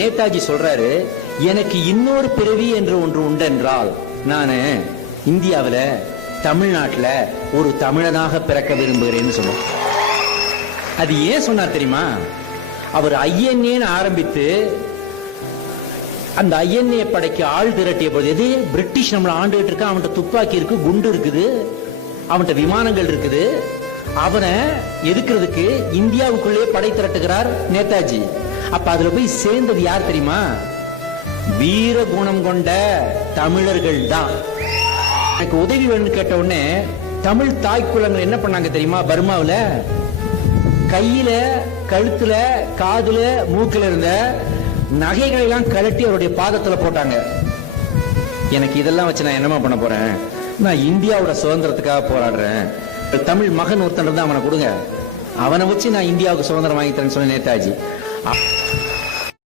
நேதாஜி சொல்றாரு, எனக்கு இன்னொரு பிறவி என்று ஒன்று உண்டென்றால் நான் இந்தியாவில் தமிழ்நாட்டில் ஒரு தமிழனாக பிறக்க விரும்புகிறேன்னு சொன்னார். அது ஏன் சொன்னார் தெரியுமா? அவர் ஐஎன்ஏன்னு ஆரம்பித்து அந்த ஐஎன்ஏ படைக்கு ஆள் திரட்டிய போது, எது பிரிட்டிஷ் நம்மளை ஆண்டுகிட்டு இருக்கான், அவன்கிட்ட துப்பாக்கி இருக்கு, குண்டு இருக்குது, அவன்கிட்ட விமானங்கள் இருக்குது, அவனை எதுக்குறதுக்கு இந்தியாவுக்குள்ளே படை திரட்டுகிறார் நேதாஜி. அப்ப அதுல போய் சேர்ந்தது யார் தெரியுமா? வீர குணம் கொண்ட தமிழர்கள் தான். எனக்கு உதவி வேணும்னு கேட்ட உடனே தமிழ் தாய்க்குலங்கள் என்ன பண்ணாங்க தெரியுமா? பர்மாவில் கையில, கழுத்துல, காதுல, மூக்குல இருந்த நகைகளை எல்லாம் கழட்டி அவருடைய பாதத்துல போட்டாங்க. எனக்கு இதெல்லாம் வச்சு நான் என்னமா பண்ண போறேன்? நான் இந்தியாவோட சுதந்திரத்துக்காக போராடுறேன். தமிழ் மகன் ஒருத்தன் தான், அவனை கொடுங்க, அவனை வச்சு நான் இந்தியாவுக்கு சுதந்திரம் வாங்கி தரேன்னு சொன்ன நேதாஜி.